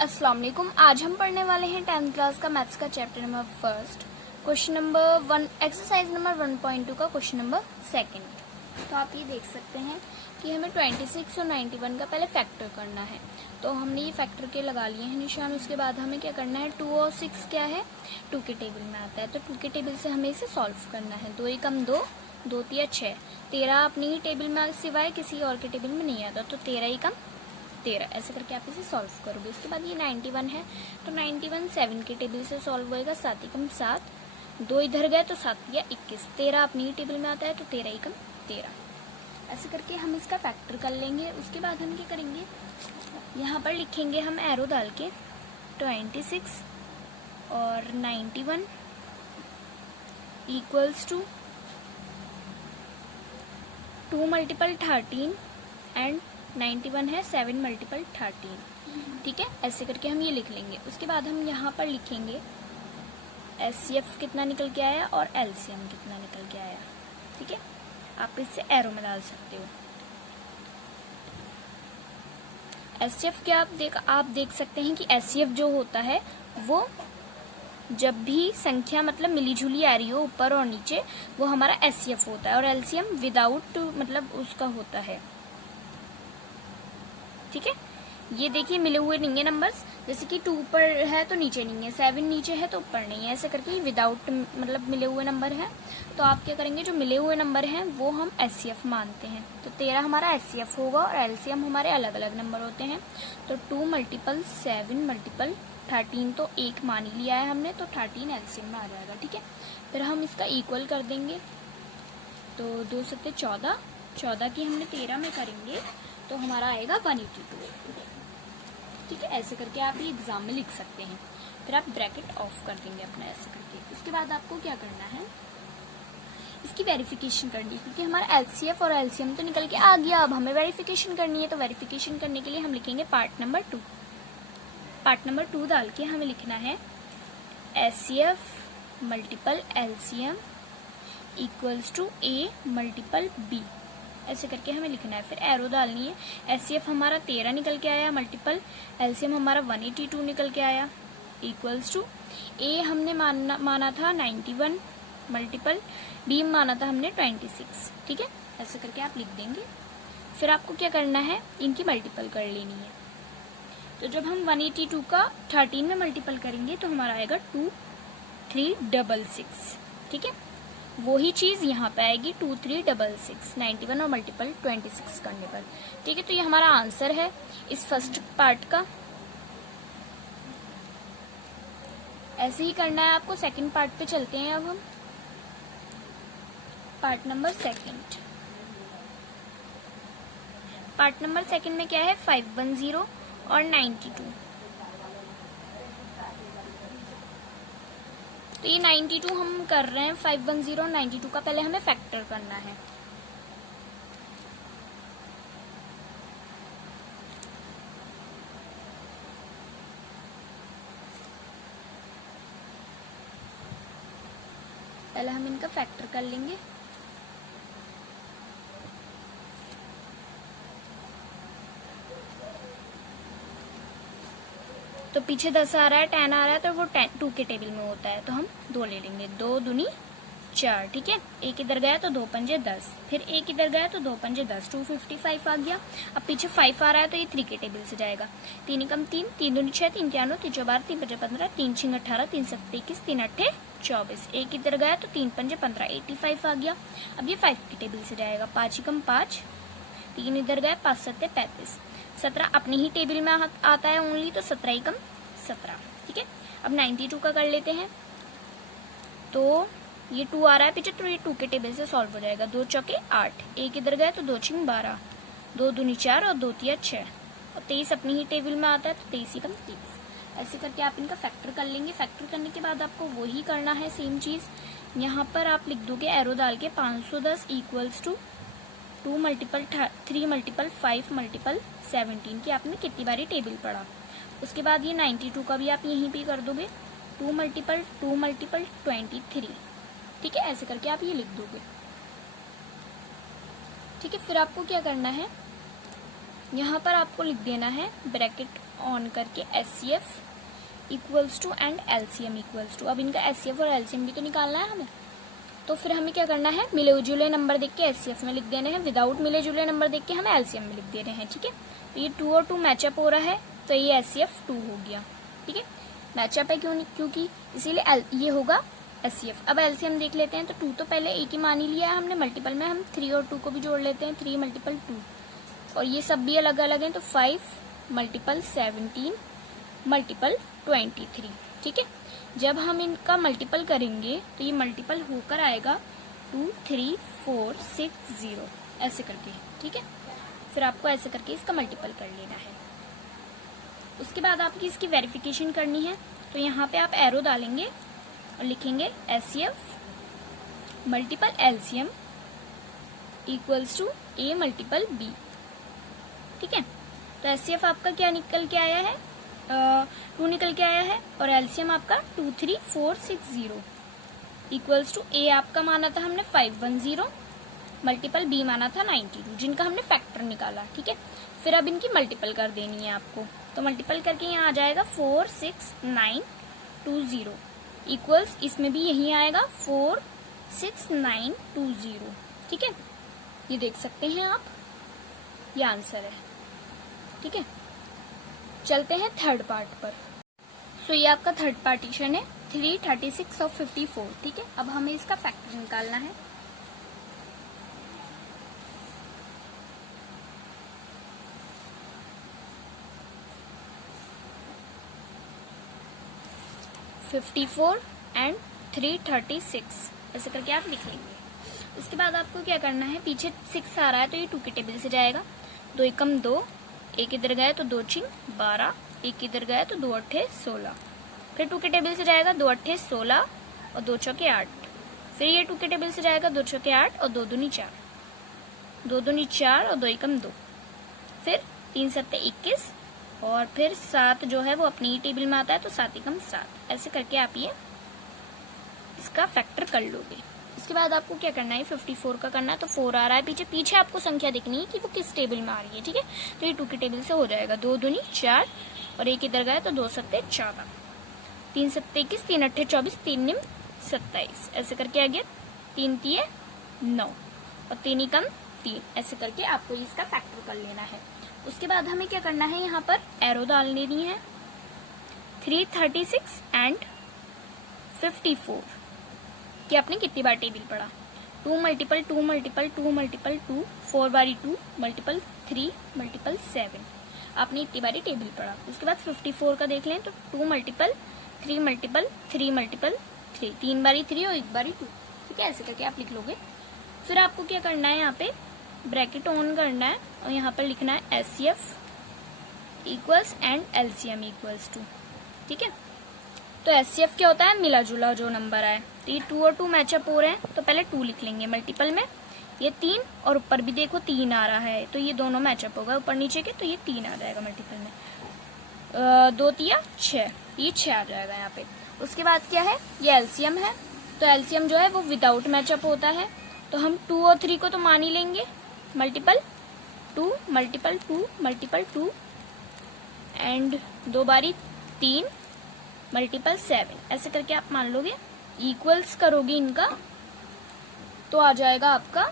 अस्सलाम वालेकुम। आज हम पढ़ने वाले हैं 10th क्लास का मैथ्स का chapter number first, question number 1, exercise number 1.2 का क्वेश्चन नंबर सेकंड। तो आप ये देख सकते हैं कि हमें 26 और 91 का पहले फैक्टर करना है। तो हमने ये फैक्टर के लगा लिए हैं निशान। उसके बाद हमें क्या करना है, 2 और 6 क्या है, 2 के टेबल में आता है, तो 2 के टेबल से हमें इसे सॉल्व करना है। 2 एकम 2, 2 तिया 6, 13 अपने ही टेबल में सिवाय किसी और के टेबल में नहीं आता, तो 13 एकम 13, ऐसे करके आप इसे सॉल्व करोगे। उसके बाद ये 91 है, तो 91 7 के टेबल से सॉल्व होएगा। 7 एकम 7, 2 इधर गए तो 7 या 21, 13 अपनी ही टेबल में आता है, तो 13 एकम 13। ऐसे करके हम इसका फैक्टर कर लेंगे। उसके बाद हम क्या करेंगे, यहाँ पर लिखेंगे हम एरो डाल के 26 और 91 इक्वल्स टू 2 मल्टीपल 13 एंड 91 है 7 मल्टीपल 13। ठीक है, ऐसे करके हम ये लिख लेंगे। उसके बाद हम यहाँ पर लिखेंगे एचसीएफ कितना निकल के आया और एलसीएम कितना निकल के आया। ठीक है, आप इससे एरो में डाल सकते हो। एचसीएफ क्या आप देख सकते हैं कि एचसीएफ जो होता है वो जब भी संख्या मतलब मिली जुली आ रही हो ऊपर और नीचे, वो हमारा एचसीएफ होता है। और एलसीएम विदाउट मतलब उसका होता है। ठीक है, ये देखिए मिले हुए नहीं है नंबर्स, जैसे कि 2 ऊपर है तो नीचे नहीं है, 7 नीचे है तो ऊपर नहीं है, ऐसे करके विदाउट मतलब मिले हुए नंबर है। तो आप क्या करेंगे, जो मिले हुए नंबर हैं वो हम एचसीएफ मानते हैं। तो 13 हमारा एचसीएफ होगा और एलसीएम हमारे अलग अलग नंबर होते हैं। तो 2 मल्टीपल 7 मल्टीपल 13 तो 1 मान ही लिया है हमने, तो 13 एलसीएम में आ जाएगा। ठीक है, फिर हम इसका इक्वल कर देंगे। तो 2 सत्ते 14, 14 की हमने 13 में करेंगे तो हमारा आएगा 182। ठीक है, ऐसे करके आप ये एग्जाम में लिख सकते हैं। फिर आप ब्रैकेट ऑफ कर देंगे अपना ऐसे करके। उसके बाद आपको क्या करना है, इसकी वेरिफिकेशन करनी है, क्योंकि हमारा एचसीएफ और एलसीएम तो निकल के आ गया। अब हमें वेरिफिकेशन करनी है, तो वेरिफिकेशन करने के लिए हम लिखेंगे पार्ट नंबर 2। पार्ट नंबर 2 डाल के हमें लिखना है HCF multiple LCM equals to A multiple B, ऐसे करके हमें लिखना है। फिर एरो डालनी है। एचसीएफ हमारा 13 निकल के आया, मल्टीपल एलसीएम हमारा 182 निकल के आया, इक्वल्स टू ए हमने माना था 91, मल्टीपल बी माना था हमने 26। ठीक है, ऐसे करके आप लिख देंगे। फिर आपको क्या करना है, इनकी मल्टीपल कर लेनी है। तो जब हम 182 का 13 में मल्टीपल करेंगे तो हमारा आएगा 2366। ठीक है, वही चीज यहाँ पे आएगी 2366, 91 और मल्टीपल 26 करने पर। ठीक है, तो ये हमारा आंसर है इस फर्स्ट पार्ट का। ऐसे ही करना है आपको। सेकंड पार्ट पे चलते हैं अब हम। Part number second. Part number second में क्या है, 510 और 92। तो ये 92 हम कर रहे हैं, 510 और 92 का पहले हमें फैक्टर करना है। पहले हम इनका फैक्टर कर लेंगे। तो पीछे 10 आ रहा है, 10 आ रहा है, तो वो 2 के टेबल में होता है, तो हम 2 ले लेंगे। 2 दूनी 4। ठीक है, 1 इधर गया तो 2 पंजे 10, फिर 1 इधर गया तो 2 पंजे 10, 255 आ गया। अब पीछे 5 आ रहा है तो ये 3 के टेबल से जाएगा। 3 एकम 3, 3 दूनी 6, 3 9, 3 12, 3 5 15, 3 6 18, 3 7 21, 3 8 24। 1 इधर गया तो 3 पंजे 15, 85 आ गया। अब ये 5 के टेबल से जाएगा। 5 एकम 5, 3 इधर गया, 5 7 35, 17 अपनी ही टेबल में आता है ओनली, तो 17 एकम 17। ठीक है, अब 92 का कर लेते हैं। तो ये 2 आ रहा है पीछे, तो ये 2 के टेबल से सॉल्व हो जाएगा। 2 चौके 8, 1 इधर गया तो 2 6 12, 2 दूनी 4 और 2 तिया 6, और 23 अपनी ही टेबल में आता है, तो 23 एकम 30। ऐसे करके आप इनका फैक्टर कर लेंगे। फैक्टर करने के बाद आपको वही करना है, सेम चीज। यहाँ पर आप लिख दोगे एरो डाल के 510 equals to 2 multiple 3 multiple 5 multiple 17 की आपने कितनी बारी टेबल पढ़ा। उसके बाद ये 92 का भी आप यहीं पे कर दोगे, 2 मल्टीपल 23। ठीक है, ऐसे करके आप ये लिख दोगे। ठीक है, फिर आपको क्या करना है, यहाँ पर आपको लिख देना है ब्रैकेट ऑन करके HCF equals to and LCM equals to. अब इनका HCF और LCM भी तो निकालना है हमें, तो फिर हमें क्या करना है, मिले जुले नंबर देख के HCF में लिख देने हैं, विदाउट मिले जुले नंबर देख के हमें LCM में लिख देने हैं। ठीक है, तो ये 2 और 2 मैचअप हो रहा है, तो ये HCF 2 हो गया। ठीक है, मैचअप है क्योंकि इसीलिए ये होगा HCF। अब LCM देख लेते हैं, तो 2 तो पहले एक ही मान ही लिया है हमने, मल्टीपल में हम 3 और 2 को भी जोड़ लेते हैं, 3 मल्टीपल 2, और ये सब भी अलग अलग हैं, तो 5 मल्टीपल 17 मल्टीपल 23। ठीक है, जब हम इनका मल्टीपल करेंगे तो ये मल्टीपल होकर आएगा 2 3 4 6 0 ऐसे करके। ठीक है, फिर आपको ऐसे करके इसका मल्टीपल कर लेना है। उसके बाद आपकी इसकी वेरिफिकेशन करनी है, तो यहाँ पे आप एरो डालेंगे और लिखेंगे HCF multiple LCM equals to A multiple B। ठीक है, तो HCF आपका क्या निकल के आया है, 2 निकल के आया है, और LCM आपका 2 3 4 6 0 इक्वल्स टू A आपका माना था हमने 510 मल्टीपल B माना था 92, जिनका हमने फैक्टर निकाला। ठीक है, फिर अब इनकी मल्टीपल कर देनी है आपको, तो मल्टीपल करके यहाँ आ जाएगा 4 6 9 2 0 इक्वल्स, इसमें भी यही आएगा 4 6 9 2 0। ठीक है, ये देख सकते हैं आप, ये आंसर है। ठीक है, चलते हैं थर्ड पार्ट पर। सो ये आपका थर्ड पार्टीशन है 3 36 और 54। ठीक है, अब हमें इसका फैक्टर निकालना है। $54 and 336 ऐसे करके आप लिख लेंगे। इसके बाद आपको क्या करना है, पीछे 6 आ रहा है तो ये 2 के टेबल से जाएगा, 2 एकम 2, 1 इधर गया तो 2 चिंग 12, 1 इधर गया तो 2 अट्ठे 16, फिर 2 के टेबल से जाएगा 2 अट्ठे 16 और 2 चौके 8, फिर ये 2 के टेबल से जाएगा 2 चौके 8 और 2 दूनी 4, 2 दूनी 4 और 2 एकम 2, फिर 3 सत्ते 21, और फिर 7 जो है वो अपनी ही टेबल में आता है, तो 7 एकम 7 ऐसे करके आप ये इसका फैक्टर कर लोगे। इसके बाद आपको क्या करना है, 54 का करना है, तो 4 आ रहा है पीछे, पीछे आपको संख्या देखनी है कि वो किस टेबल में आ रही है। ठीक है, तो ये 2 के टेबल से हो जाएगा, 2 दूनी 4 और 1 इधर गया तो 2 सत्ते 14, 3 सत्ते 21, 3 अट्ठे 24, 3 निम 27 ऐसे करके आ गया, 3 तिये 9 और 3 एकम 3 ऐसे करके आपको इसका फैक्टर कर लेना है। उसके बाद हमें क्या करना है, यहाँ पर एरो डाल लेनी है। 336 एंड 54 कि आपने कितनी बार टेबल पढ़ा, 2 मल्टीपल 2 मल्टीपल 2 मल्टीपल 2 4 बारी 2 मल्टीपल 3 मल्टीपल 7 आपने इतनी बारी टेबल पढ़ा। उसके बाद 54 का देख लें तो 2 मल्टीपल 3 मल्टीपल 3 मल्टीपल 3, 3 बारी 3 और 1 बारी 2। ठीक है, ऐसे करके आप लिख लोगे। फिर आपको क्या करना है, यहाँ पे ब्रैकेट ऑन करना है और यहाँ पर लिखना है HCF equals and LCM equals to. ठीक है, तो HCF क्या होता है, मिला जुला जो नंबर आए, तो ये 2 और 2 मैचअप हो रहे हैं, तो पहले 2 लिख लेंगे मल्टीपल में, ये 3 और ऊपर भी देखो 3 आ रहा है, तो ये दोनों मैचअप होगा ऊपर नीचे के, तो ये 3 आ जाएगा मल्टीपल में, 2 तिया 6, ये 6 आ जाएगा यहाँ पे। उसके बाद क्या है, ये LCM है, तो LCM जो है वो विदाउट मैचअप होता है, तो हम 2 और 3 को तो मान ही लेंगे, मल्टीपल 2 मल्टीपल 2 मल्टीपल 2 एंड 2 बारी 3 मल्टीपल 7 ऐसे करके आप मान लोगे। इक्वल्स करोगे इनका तो आ जाएगा आपका,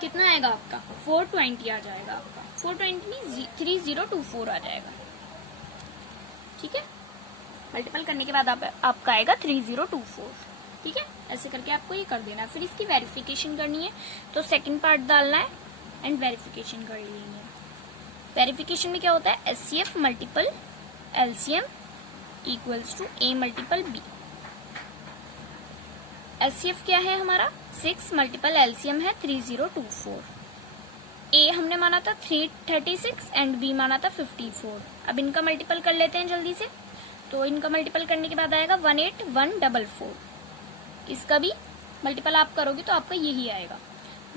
कितना आएगा आपका 420 आ जाएगा आपका, 420 3024 आ जाएगा। ठीक है, मल्टीपल करने के बाद आपका आएगा 3024। ठीक है, ऐसे करके आपको ये कर देना। फिर इसकी वेरिफिकेशन करनी है, तो सेकंड पार्ट डालना है एंड वेरिफिकेशन कर लेनी है। वेरिफिकेशन में क्या होता है, HCF multiple LCM equals to A multiple B। HCF क्या है हमारा, 6 मल्टीपल LCM है 3024। A हमने माना था 336 एंड B माना था 54। अब इनका मल्टीपल कर लेते हैं जल्दी से, तो इनका मल्टीपल करने के बाद आएगा 18144। इसका भी मल्टीपल आप करोगे तो आपका यही आएगा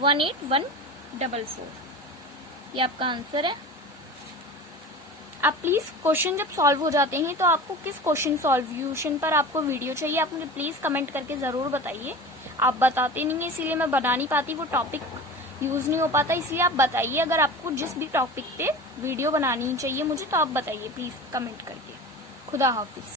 18144। ये आपका आंसर है। आप प्लीज क्वेश्चन जब सॉल्व हो जाते हैं तो आपको किस क्वेश्चन सॉल्यूशन पर आपको वीडियो चाहिए, आप मुझे प्लीज कमेंट करके जरूर बताइए। आप बताते नहीं है इसीलिए मैं बना नहीं पाती वो टॉपिक यूज नहीं हो पाता, इसलिए आप बताइए। अगर आपको जिस भी टॉपिक पे वीडियो बनानी चाहिए मुझे, तो आप बताइए प्लीज कमेंट करके। खुदा हाफिज।